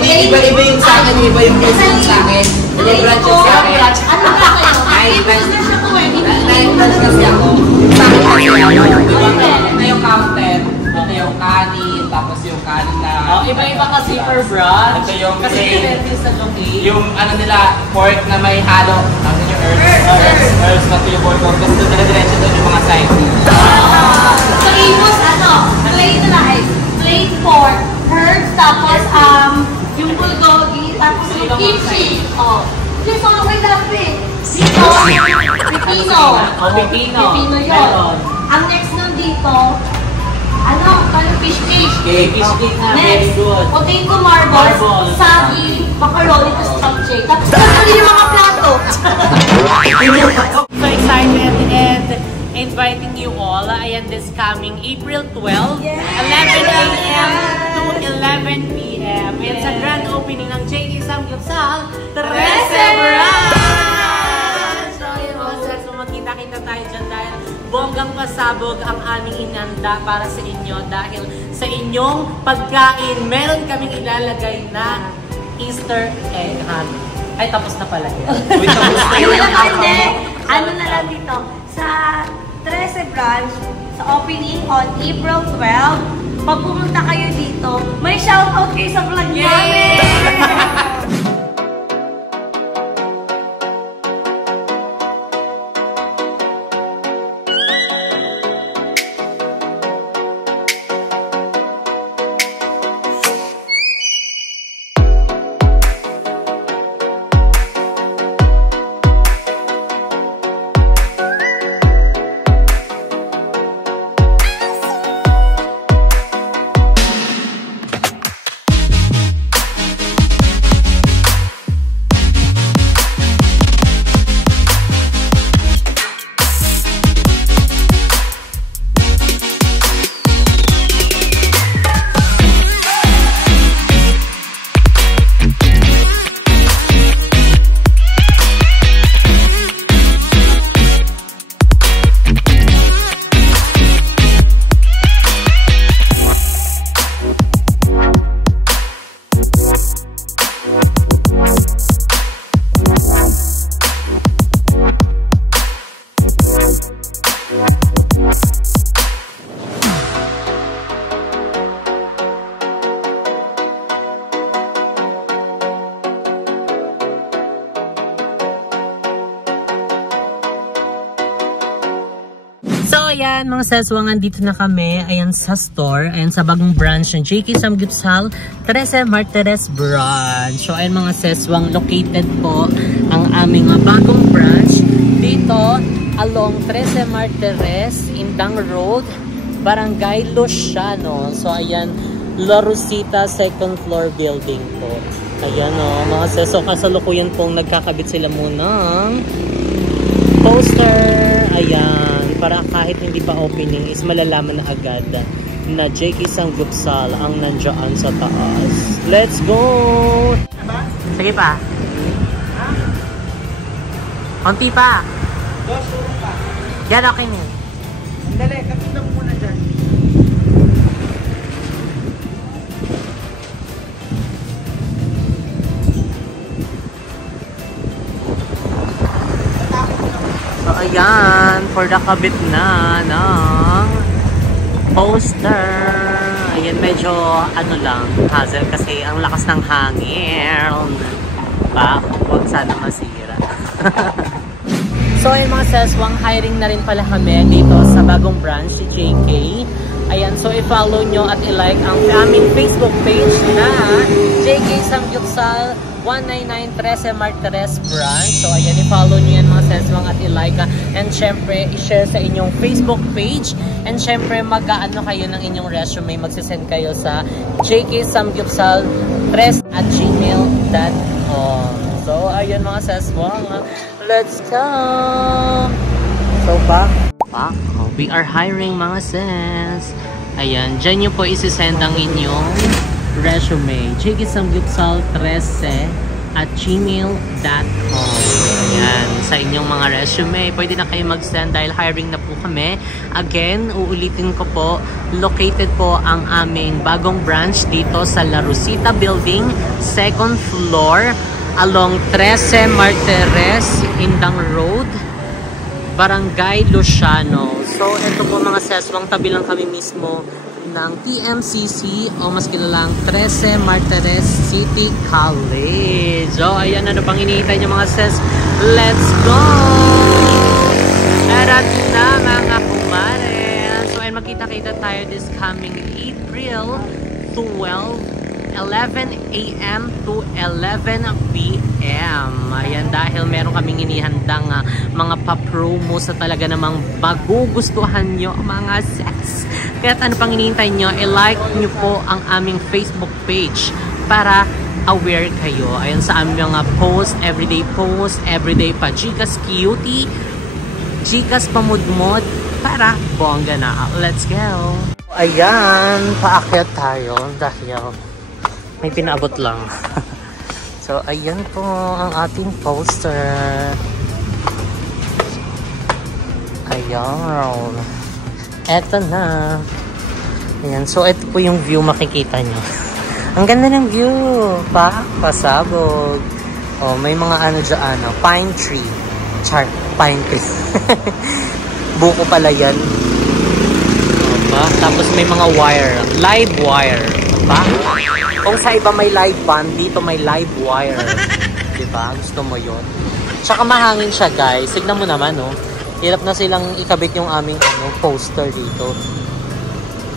Iba-iba yung sa akin, iba yung branch sa akin. Iba yung branch sa akin. Ano ba kayo? Ay, branch kasi ako. Sa akin kasi ako. Ito yung counter, ito yung kanin, tapos yung kanin na... Iba-iba kasi per branch. Ito yung kasi depende sa location. yung ano nila, pork na may halo. Tapos yung herbs na yung pork. Tapos dire-diretso doon yung mga side. So, imos, plain rice, plain pork, herbs, tapos yung bulgogi, tapos yung kimchi. Just all the way down there. Dito, pipino. Pipino yun. Ang next nun dito, fish cake. Next, potato marbles, saging, macaroni, tapos chopchick. Tapos natin yung mga plato. So excited and inviting you all. Ayan, this coming April 12, 11 a.m. to 11 p.m. And sa grand opening ng J.K. Samgyeopsal, 13 branch! So yun mga sir, so makita-kita tayo dyan dahil bonggang pasabog ang aming inanda para sa inyo dahil sa inyong pagkain, meron kaming ilalagay na Easter egg hunt. Ay, tapos na pala yun. Ano na lang dito, sa 13 branch, sa opening on April 12, pag pumunta kayo dito, may shoutout kayo sa vlog namin! Ayan mga seswang, andito na kami. Ayan sa store. Ayan sa bagong branch ng J.K. Samgyeopsal 13 Martires branch. So ayan mga seswang, located po ang aming bagong branch dito along 13 Martires, Indang Road, Barangay Luciano. So ayan, La Rosita second floor building po. Ayan mga seswang, kasalukuyan pong nagkakabit sila muna poster. Ayan, para kahit hindi pa opening is malalaman na agad na J.K. Samgyeopsal ang nandiyan sa taas. Let's go! Sige pa. Konti pa. Yan, okay na. Dali, katulong muna dyan. So ayan, for the kabit na ng poster. Ayan, medyo ano lang, hassle kasi ang lakas ng hangin. Huwag sana masira. So ayun mga seswang, hiring na rin pala kami dito sa bagong branch si JK. Ayan, so i-follow nyo at i-like ang aming Facebook page na JK Samgyeopsal 199 13 Martires branch. So ayan, i-follow nyo yan mga seswang at i-like and syempre i-share sa inyong Facebook page and syempre mag-ano kayo ng inyong resume, magsisend kayo sa jkssamgyeopsal3@gmail.com. So ayan mga seswang, let's go! So back, we are hiring mga ses. Ayan, dyan nyo po isi-send ang inyong resume, jkssamgyeopsal3@gmail.com. Ayan, sa inyong mga resume, pwede na kayo mag-send dahil hiring na po kami. Again, uulitin ko po, located po ang aming bagong branch dito sa La Rosita Building, 2nd floor, along 13 Martires, Indang Road, Barangay Luciano. So, ito po mga seswang, tabi lang kami mismo ng TMCC o mas kilalang 13 Martires City College. So, ayan, ano pang hinihintay nyo mga ses? Let's go! Erat na mga kumare. So, ay magkita-kita tayo this coming April 11 a.m. to 11 p.m. Ayan, dahil meron kaming inihandang mga pa-promo sa talaga namang magugustuhan nyo mga ses. Kaya ano pang hinihintay nyo, i-like nyo po ang aming Facebook page para aware kayo. Ayan sa aming mga post, everyday pa Gcash cutie, Gcash pamudmod para bongga na. Let's go! Ayan, paakyat tayo dahil may pinaabot lang. So, ayan po ang ating poster. Ayan. Eto na. Ayan. So, ito po yung view makikita nyo. Ang ganda ng view. Pasabog. Oh, may mga ano dyan. Pine tree. Pine tree. Buko pala yan. Diba? Tapos may mga wire. Live wire. Diba? Kung sa iba may live band, dito may live wire. Diba? Gusto mo yun? Tsaka mahangin siya, guys. Tignan mo naman, oh. Hirap na silang ikabit yung aming poster dito.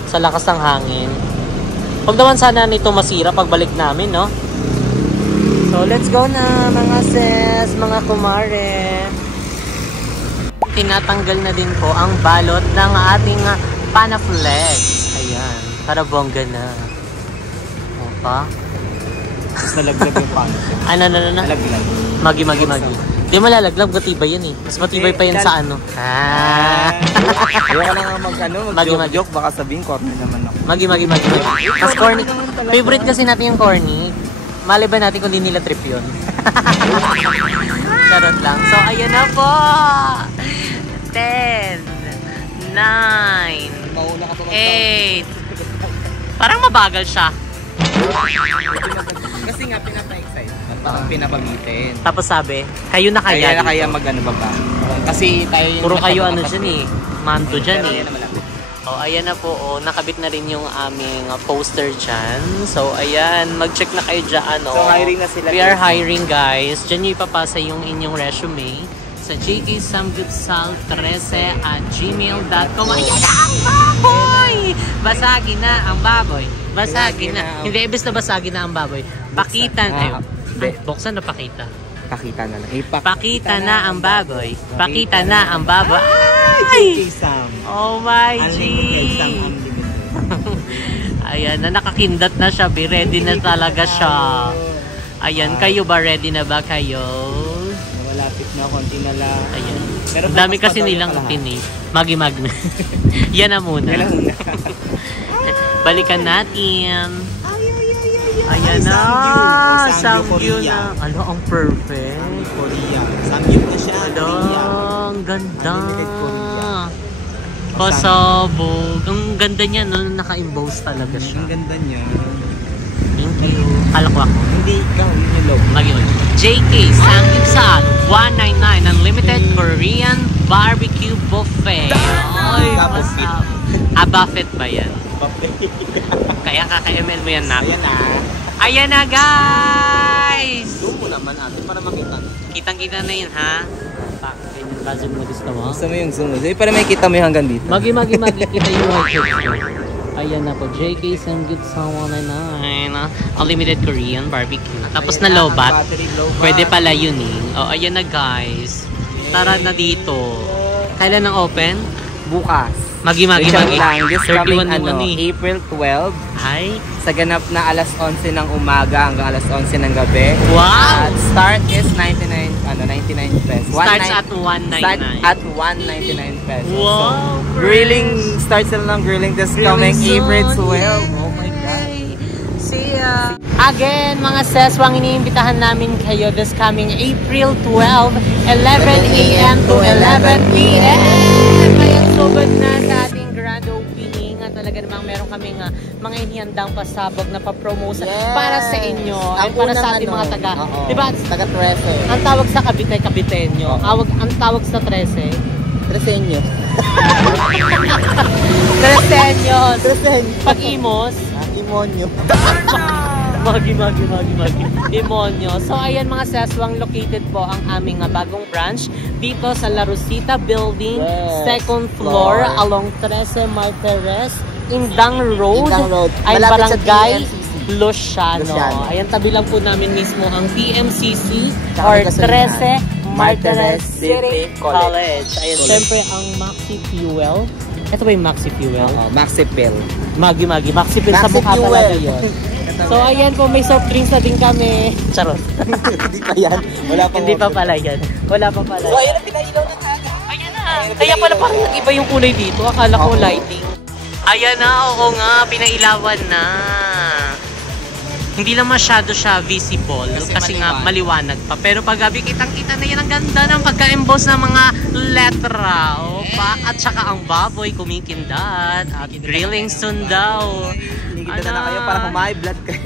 Sa lakas ng hangin. Huwag naman sana nito masira pagbalik namin, no? So, let's go na, mga sis, mga kumare. Tinatanggal na din po ang balot ng ating Panaflex. Ayan. Para bongga na. Pa? Mas nalaglag yung pan. Ano? Nalaglag. Magi. Di malalaglag, matibay yan eh. Mas matibay pa yan sa ano. Ayaw ka na mag-joke, baka sabihin corny naman ako. Magi. Mas corny. Favorite kasi natin yung corny. Malay ba natin kung di nila trip yun? Charot lang. So, ayan na po. 10, 9, 8. Parang mabagal siya. Kasi nga pinapa-excite. Parang pinapamitin. Tapos sabi, kayo na kaya. Kaya mag-ano ba ba? Kasi tayo yung... Puro kayo ano dyan eh. Manto dyan eh. Oh, ayan na po. Oh, nakabit na rin yung aming poster dyan. So, ayan. Mag-check na kayo dyan. Oh. So, hiring na sila. We are hiring, guys. Dyan nyo ipapasa yung inyong resume sa jksamgipsal13@gmail.com. Ayan na ang baboy! Basagin na ang baboy. Basagin na. Hindi, ibig na basagin na ang baboy. Pakita na. Ay, buksan na pakita. Pakita na. Pakita na ang baboy. Pakita na ang baboy. Ay! Oh my G! Ayan na, nakakindat na siya. Ready na talaga siya. Ayan, kayo ba? Ready na ba kayo? Malapit na, konti na lang. Ayan. Ang dami kasi nilang tinig. Magi. Yan na muna. Balikan natin. Ayan na. Samgyu na. Ano, ang perfect. Korea. Samgyu na siya. Ano, ang ganda. Pasabog. Ang ganda niya, no? Naka-emboss talaga siya. Ang ganda niya. Thank you. Kalak-wak. Hindi ikaw, yun yung logo. Magi. JK Samgyeopsal 199 Unlimited Korean Barbecue Buffet. Ay, masarap. Buffet ba yan? Kaya kaka-ML mo yan natin. Ayan na, guys! Zoom mo naman ate para makita. Kitang-kita na yun, ha? Ganyan ba zoom na gusto mo? Gusto mo yung zoom mo. Para makita mo yung hanggang dito. Magi. Kita yung white. Ayan na po, JK Samgyeopsal 199 Unlimited Korean Barbecue. Tapos na lobat. Pwede pala yun eh. O, ayan na, guys. Tara na dito. Kailan ang open? Bukas. Magi. 31 yung ano eh. April 12. Ay. Sa ganap na alas 11 ng umaga hanggang alas 11 ng gabi. Wow! Start is 99 pesos. Starts at 199. Start at 199 pesos. Wow! So, grilling, starts sila ng grilling this coming soon. April 12. Oh my God. See ya! Again, mga seswang, iniimbitahan namin kayo this coming April 12, 11 a.m. to 11 p.m. Ngayon, sugod na sa ating grand opening. At talaga namang meron kaming mga inihandang pasabog na papromote para sa inyo. At para sa ating mga taga. Diba? Taga 13. Ang tawag sa Cavite, Caviteño. Ang tawag sa 13. Treseño. Treseños. Pag-imos. Imonyo. Magi. Demonyo. So, ayan mga seswang, located po ang aming bagong branch dito sa La Rosita Building, second floor, along 13 Martires, Indang Road, ay Barangay Luciano. Ayan, tabi lang po namin mismo ang PMCC or 13 Martires City College. Ayan, syempre ang Maxi Fuel. Ito ba yung Maxi Fuel? Maxi Pill. Maxi Fuel sa mukha talaga yun. So ayan po, may soft drinks na din kami. Charot. Hindi pa yan. Wala pa. Hindi pa pala yan. Wala pa pala. So ayan ang pinailaw na tayo. Ayan na. Kaya pala parang nag-iba yung kulay dito. Akala ko lighting. Ayan na, oo nga. Pinailawan na. Hindi lang masyado siya visible kasi nga maliwanag pa. Pero pag gabi, kitang-kita na yan. Ang ganda ng pagka-emboss ng mga letra. Opa. At saka ang baboy kumikindat. At grilling soon daw. Kita na kayo para high blood kayo.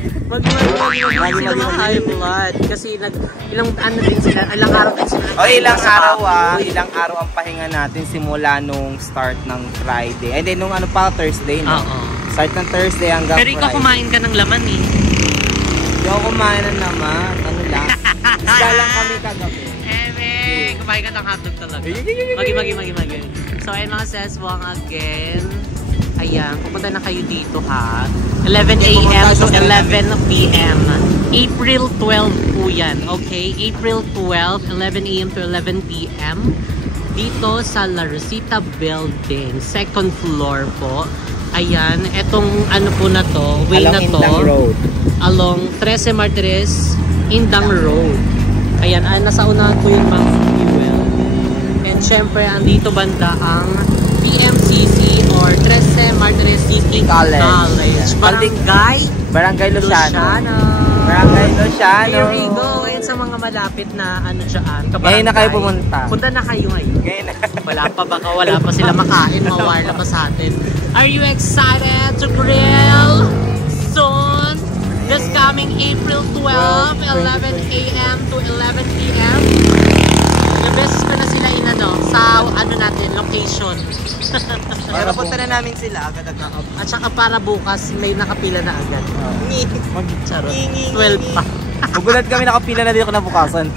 High blood. Kasi ilang din sila, ilang araw din sila. Ilang araw ang pahinga natin simula nung start ng Friday. And then nung Thursday, no? Start ng Thursday hanggang Friday. Pero ikaw kumain ka ng laman eh. Hindi ako kumain ng laman. Ano lang? Isda lang kami kagabi. Kumain ka ng hotdog talaga. Magi. So ayun mga seswang again. Ayan, pupunta na kayo dito ha. 11 a.m. to 11 p.m. April 12 po yan. Okay? April 12, 11 a.m. to 11 p.m. Dito sa La Rosita Building. Second floor po. Ayan, etong ano po na to, way na to. Indang Road. Along 13 Martires, Indang Road. Ayan, nasa unahan po yung Maxi Fuel. And syempre, andito banda ang PMCC or 13 Martires City College. Barangay Luciano. Here we go. Ayan sa mga malapit na ano dyan. Ngayon na kayo pumunta. Punta na kayo ngayon. Wala pa baka wala pa sila makain. Mawala pa sa atin. Are you excited to grill soon? This coming April 12, 11 a.m. to 11 p.m. Beses ko na sila sa natin, location. Para punta na namin sila agad-agad. At saka para bukas may nakapila na agad. Charot. 12 pa. Magulat kami nakapila na dito nabukasan.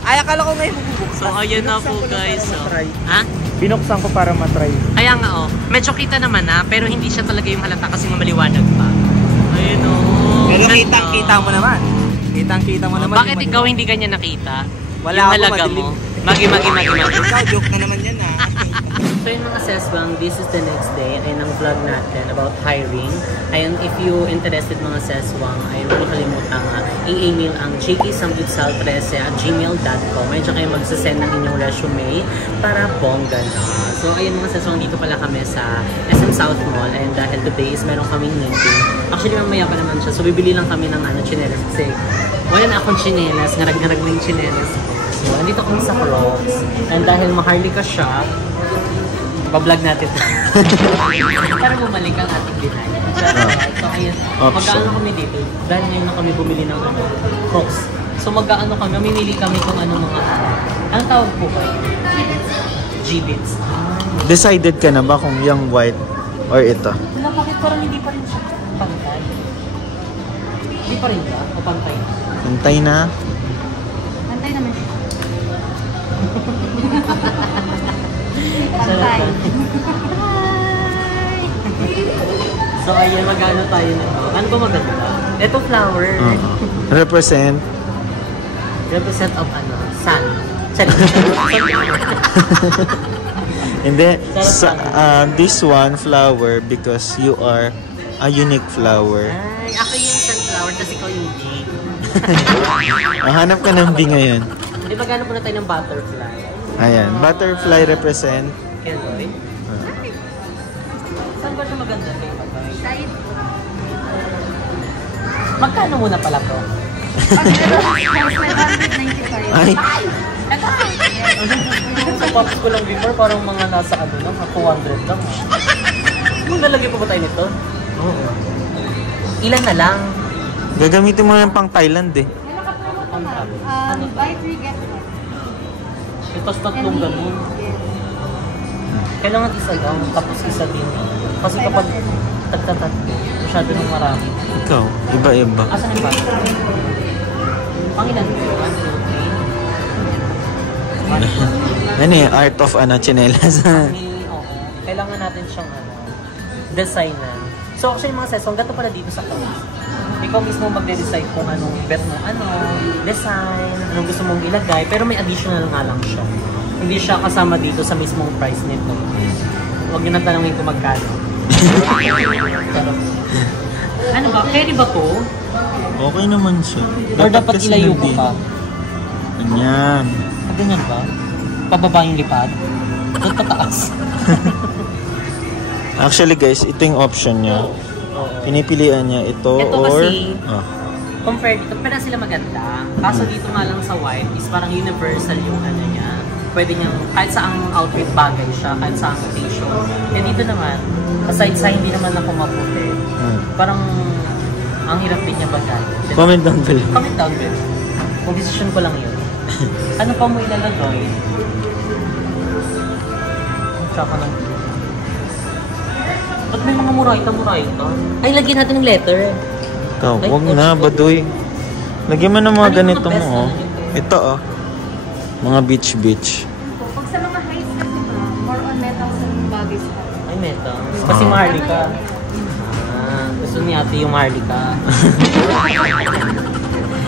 Ay, akala ko ngayon bubuksan. So ayan na po guys. Ha? Binuksan ko para matry. Kaya nga medyo kita naman pero hindi siya talaga yung halata kasi maliwanag pa. Ayun Pero kitang-kita mo naman. Kitang-kita mo naman. Bakit ikaw hindi ganyan nakita? Wala yung ako halaga madilim. mo. Magi. Ikaw, joke na naman yan So yung mga sesbang, this is the next day. Ayun ang vlog natin about hiring. Ayun, if you interested mga seswang, ayun, huwag kalimutan i-email ang jksamgitsal13@gmail.com. Ayun, siya kayo magsasend ng inyong resume para bongga na. So ayun mga seswang, dito pala kami sa SM South Mall. And dahil today is meron kaming meeting. Actually, mamaya pa naman siya. So bibili lang kami ng chinelas kasi wala na akong chinelas. Ngarag-ngarag na yung chinelas. So andito kami sa Crocs. And dahil maharlika siya, pa-vlog natin. Para bumalik ang ating behind. So ayun, mag-aano kami dito. Dahil ngayon na kami bumili ng Crocs. So mag-aano kami, mamimili kami kung ano mga anong tawag po kayo? G-bits. Decided ka na ba kung yung white or ito? Bakit parang hindi pa rin siya pantay? Hindi pa rin ba? O pantay? Hintay na. Pantay naman siya. Pantay. So ayan, mag-ano tayo na. Ano ba maganda? Ito flower. Represent. Represent of sun. Hindi. This one flower because you are a unique flower. Ay, ako yung sunflower kasi ikaw yung bee. Hanap ka ng bee ngayon. Di ba gano'n po na tayo ng butterfly? Ayan. Butterfly represent. Keloy? Saan ba ito maganda? Side. Magkano muna pala to? Pag ito, 795. Ay, Sa box ko lang before, parang mga nasa ano lang, 200 lang. Nalagyan pa ba tayo nito? oo. Ilan na lang? Gagamitin mo yan pang Thailand eh. May nakapromo to ma'am. Buy 3, get 1. Ito sa tatlong ganun. Kailangan isa lang, tapos isa din. Kasi kapag tagtatatlo, masyado nang marami. Ikaw, iba-iba. Asan yung bag? Pangilan ko? 1, 2, 3. Ano eh, art of chinelas. Oo. Kailangan natin siyang designan. So actually mga sesong, gato pala dito sa clothes. Ikaw mismo magde-decide kung anong bet mo, design, anong gusto mong ilagay, pero may additional nga lang siya. Hindi siya kasama dito sa mismong price nito. Huwag nyo nang tanongin kung magkano. Ano ba? Carry ba to? Okay naman siya. Or dapat kasi ilayo ko pa? Ganyan. Ganyan ba? Pababa yung lipad? Doon pataas. Actually guys, ito yung option niya. Pinipilian niya ito, Ito or... kasi, Ah. compare dito, pero sila maganda. Kaso dito nga lang sa white is parang universal yung ano niya. Pwede niyang, kahit saang outfit bagay siya, kahit saang occasion. Eh dito naman, aside sa hindi naman ako maputi, parang ang hirap din niya bagay. Comment down below. Comment down below. Kung decision ko lang yun. Ano pa mo ilalagay? Tsaka lang. Ba't may mga murayta? Ay, lagyan natin ng letter. Ikaw, Ay, huwag na, baduy. Lagyan mo ng mga Ano yung ganito mga best mo, oh. na lagyan? Ito, oh. Mga beach. Pag sa mga heights kasi ma'am, more on metals and bagay sa Ay, meta. Kasi Maharlika. Gusto niya ate yung Maharlika.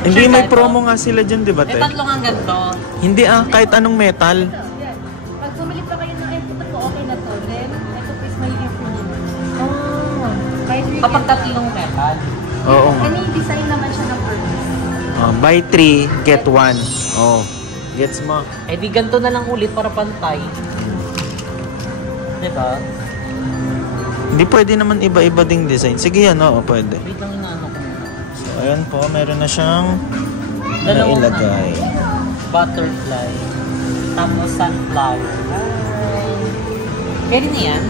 Hindi, may promo nga sila dyan, di ba, Eh, te? tatlo nga ganito. Hindi kahit anong metal. Yan. Pag bumili pa kayo ng ito po, okay na to. Then, ito po is may gift mo. Buy 3, Kapag get tatlong metal. Oo. Any design naman siya ng purpose. Buy 3, get 1. Oh. Gets mo? Eh di ganito na lang ulit para pantay. Diba? Hindi pwede naman iba-iba ding design. Sige yan, oo, pwede. Wait lang yung ano ko muna. So, ayan po, meron na siyang Dalawang nailagay. Butterfly. Tapos sunflower. Pwede na yan.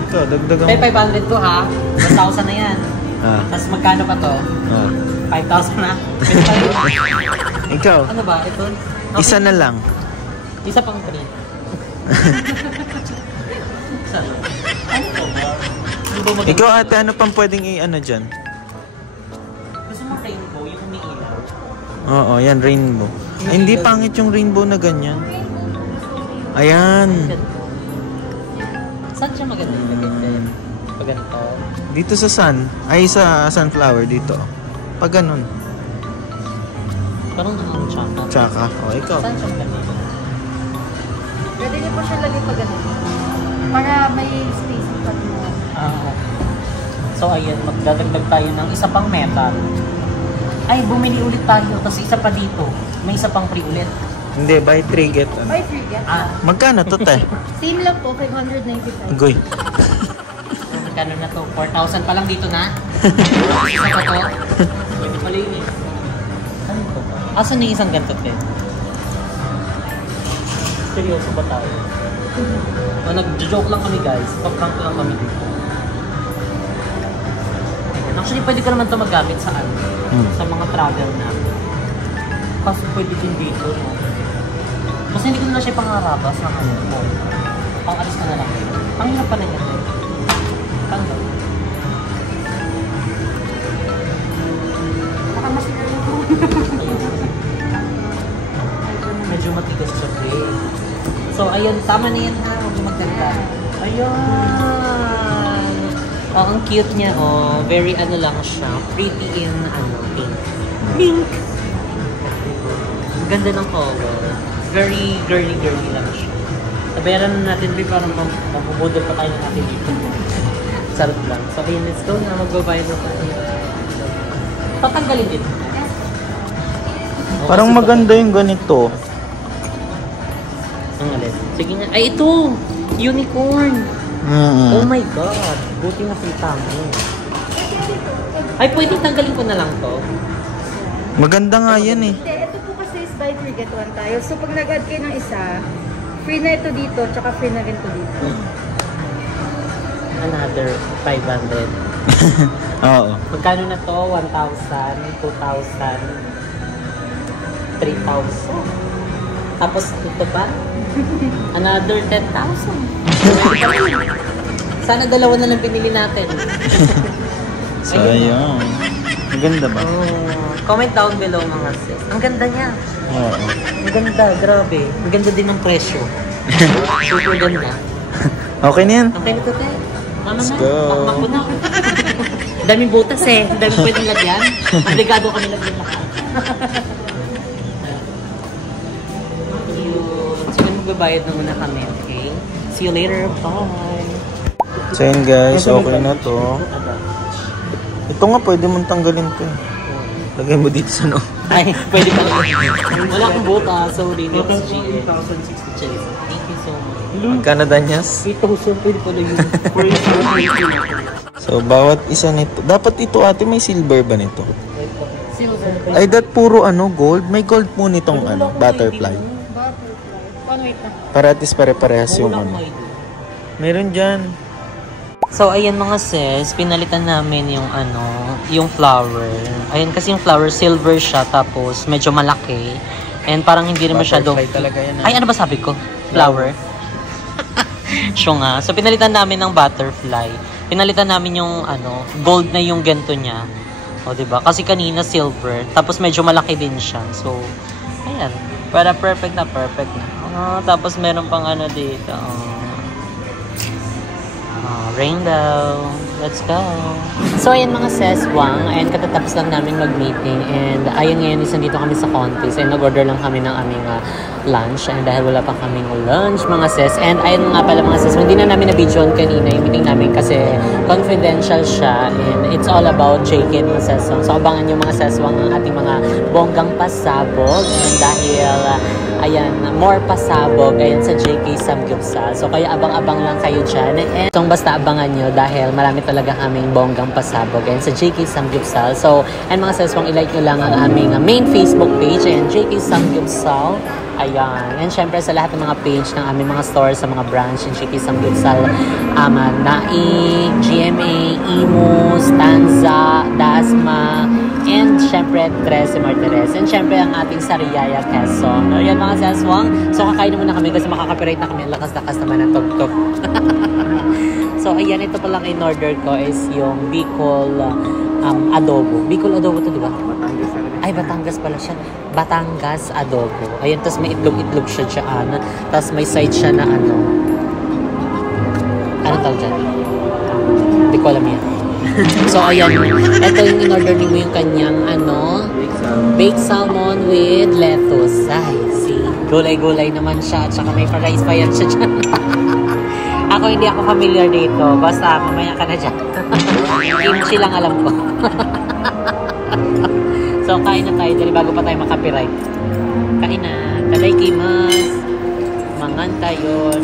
Ito, dagdagan Pero mo. 500 to ha. 1,000 na yan. Ah, Tapos magkano pa to? 5,000 na. Pwede pa rin. Ikaw, Ano ba? Ito? Okay. isa na lang. Isa pang 3. Isa lang. Ano to ba? Ano ba maganda? Ikaw ate, ano pang pwedeng i-ano dyan? Gusto mo rainbow, yung umiilaw. Oo, yan, rainbow. Ay, hindi pangit yung rainbow na ganyan. Ayan. Saan siya maganda yung lagay? Pag ganito. Dito sa sun. Ay, sa sunflower dito. Pag ganun. Parang ang tsaka. Tsaka. O, ikaw. Saan siya maganda? Pwede niyo po siya lagay pa ganun. Para may spacing pa mo. Okay. So, ayan, magdadagdag tayo ng isa pang metal. Ay, bumili ulit tayo. Tapos isa pa dito. May isa pang free ulit. Hindi, buy 3, get 1. Buy 3, get 1. Magkano to, te? Same lang po, 595. Goy. Magkano na to? 4,000 pa lang dito na? Isa pa to? Hindi pala yun eh. Ano to? Asan na yung isang ganito, te? Seryoso ba tayo? O, nag-joke lang kami guys. Paprank lang kami dito. Actually, pwede ka naman ito magamit sa ano? Sa mga travel na. Kasi pwede din dito, no? Kasi hindi ko na siya pangarabas ng ano mo. Pang-alis ka na lang. Ang hirap pa na yan. Tanggal. Baka masira yung Medyo matigas siya, pre. So, ayun, tama na yan ha. Huwag mo magdagdag. Ayun! Oh, ang cute niya, oh. Very ano lang siya. Pretty in, ano, pink. Pink! Ang ganda ng color. Very girly-girly lang siya. Tabayaran na natin, pre, para mapubudol pa tayo ng natin dito. Sarap lang. So, ayun, let's go na. Magbabayad pa tayo. Tatanggalin dito. Parang maganda yung ganito. Ang alin. Sige nga. Ay, ito! Unicorn! Oh my God! Buti nakita mo. Ay, pwede tanggalin ko na lang to. Maganda nga yan eh. Hindi, ito po kasi is buy 3 get 1 tayo. So pag nag-add kayo ng isa, free na ito dito, tsaka free na rin ito dito. Another 500. Oo. Magkano na to? 1,000, 2,000, 3,000. Tapos ito pa? Another 10,000. Sana dalawa na lang pinili natin. So, ayun. Maganda ba? Oh, comment down below mga sis. Ang ganda niya. Oo. Ang ganda, grabe. Ang ganda din ng presyo. Super ganda. Okay na yan. Okay na to, te. Mama Let's na. go. Takmak ko na. Daming butas eh. Daming pwedeng lagyan. Obligado kami lagyan lahat. Sige, magbabayad na muna kami, okay? See you later. Bye. So, yun guys. Okay na to. Ito nga, pwede mong tanggalin to eh. Lagay mo dito sa no. Ay, pwede pa lang. Wala akong butas. Sorry. Next GA. 8,060. Thank you so much. Magkano danyas? 8,000 pwede pala yun. So, bawat isa nito. Dapat ito ate, may silver ba nito? Silver. Ay, that puro ano, gold? May gold po nitong ano, butterfly. Paano wait na? Para at least pare-parehas yung ano. Meron dyan. So, ayan mga sis, pinalitan namin yung ano, yung flower. Ayan kasi yung flower, silver siya, tapos medyo malaki. And parang hindi rin masyado... Butterfly talaga yan. Ay, ano ba sabi ko? Flower? Siya nga. So, pinalitan namin ng butterfly. Pinalitan namin yung ano, gold na yung ganto niya. O, diba? Kasi kanina silver, tapos medyo malaki din siya. So, ayan. Para perfect na. Tapos meron pang ano dito. Rainbow. Let's go. So, ayan mga seswang. Ayan, katatapos lang namin mag-meeting. And ayun ngayon, isang dito kami sa Contis. And nag-order lang kami ng aming lunch. And dahil wala pa kaming lunch, mga ses. And ayun nga pala mga ses, hindi na namin na-videoan kanina yung meeting namin kasi confidential siya. And it's all about JK and mga seswang. So, abangan yung mga seswang ang ating mga bonggang pasabog. And dahil ayan, more pasabog ayan sa JK Samgyupsal. So kaya abang-abang lang kayo dyan. And so basta abangan nyo dahil marami talaga kaming bonggang pasabog ayan sa JK Samgyupsal. So, and mga seswang i-like nyo lang ang aming main Facebook page ayan, JK Samgyupsal. Ayan. And syempre sa lahat ng mga page ng aming mga stores sa mga branch in JK Samgyupsal, Naik, GMA, Imo, Stanza, Dasma, and syempre Tres Martires. And syempre ang ating Sariaya Quezon. Ayan mga seswang. So kakain muna kami kasi makaka-copyright na kami. Ang lakas-lakas naman ng tugtog. So ayan, ito palang in-order ko is yung Bicol adobo. Bicol adobo to, di ba? Ay, Batangas pala siya. Batangas adobo. Ayan, tapos may itlog-itlog siya dyan. Tapos may side siya na ano. Ano tawag dyan? Hindi ko alam yan. So, ayan. Ito yung in-order mo yung kanyang ano, baked salmon with lettuce. Ay, see. Gulay-gulay naman siya. At saka may fries pa yan siya dyan. Ako hindi ako familiar dito. Basta mamaya ka na dyan. Kimchi lang alam ko. So, kain na tayo dali bago pa tayo makapiright. Kain na. Tadaikimasu. Mangan tayo.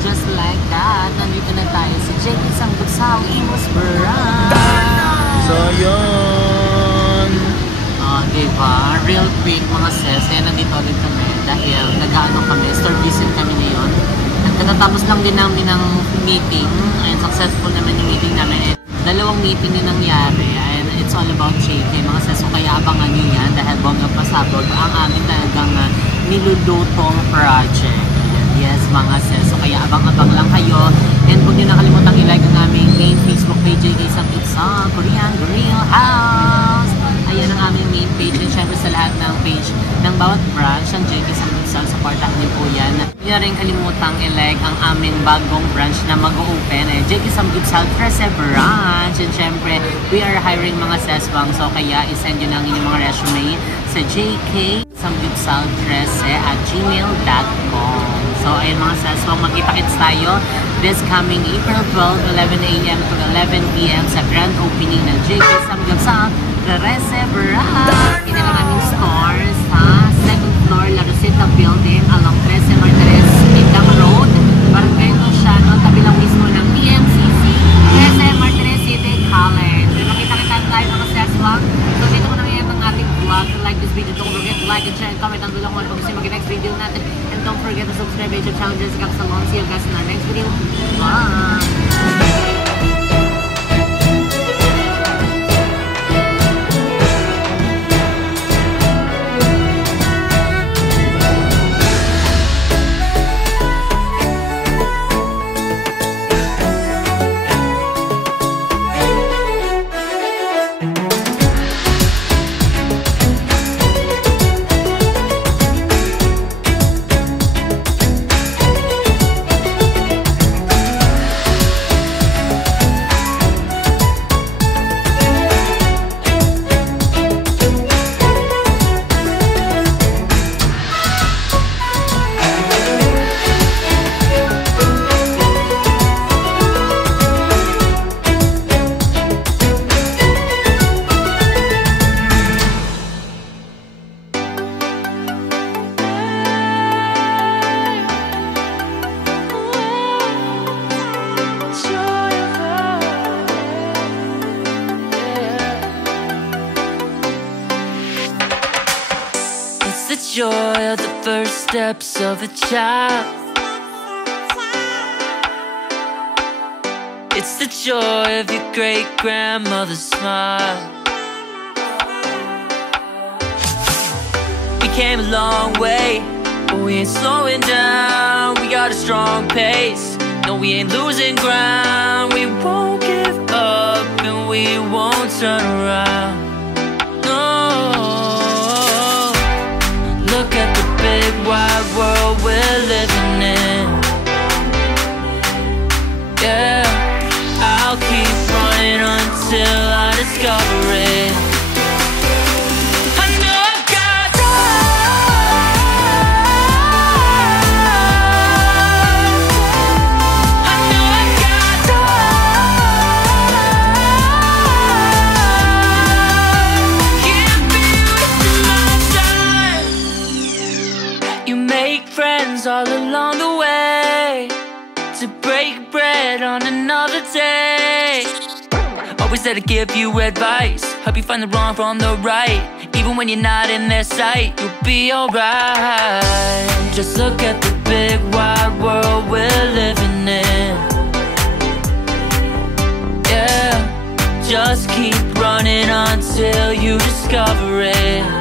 Just like that, nandito na tayo sa JK Samgyupsal, Imus Brand. So, yun. Diba? Real quick mga sis. Kaya nandito ulit kami dahil nag-ano kami, store visit kami ngayon. At katatapos lang din namin ng meeting. And successful naman yung meeting namin. Dalawang meeting yung nangyari. And it's all about JK mga sis. So kaya abangan nyo yan dahil bonggang pasabog ang amin talagang nilulutong project. Yan Yes, mga sis. So kaya abang-abang lang kayo. And huwag nyo nakalimutang i-like ang aming main Facebook page, JK Samgyupsal Korean Grill House. Ayan ang aming main page. And syempre sa lahat ng page ng bawat branch ng JK Samgyupsal, supportahan niyo po yan. Huwag nyo rin kalimutang i-like ang aming bagong branch na mag-open. JK Samgyupsal 13 branch. And syempre, we are hiring mga sesbang. So kaya isend nyo na ang inyong mga resume sa jksamgyupsal13@gmail.com. So ayun mga sesbang, magkita-kits tayo this coming April 12, 11 a.m. to 11 p.m. sa grand opening ng JK Samgyupsal 13 branch. Yan ang aming stores sa second floor, La Rosita Building along 13 Martires, Indang Road. Barangay Luciano, tabi lang mismo ng PMCC, 13 Martires City College. So makita-kita tayo mga sesbang. So dito ko na ngayon ang ating vlog. So like this video, don't forget to like and share and comment ang dulo kung ano gusto mag-next video natin. And don't forget to subscribe to YouTube channel Jessica Salon. See you guys in our next video. Bye! Joy of the first steps of a child. It's the joy of your great-grandmother's smile. We came a long way, but we ain't slowing down. We got a strong pace, no we ain't losing ground. We won't give up and we won't turn around. Look at the big wide world we're living in. Yeah, I'll keep running until I discover it. I know I've got I know I've got can't be wasting my time. You make friends all along the way, to break bread on another day. Always there to give you advice, help you find the wrong from the right. Even when you're not in their sight, you'll be alright. Just look at the big wide world we're living in. Yeah, just keep running until you discover it.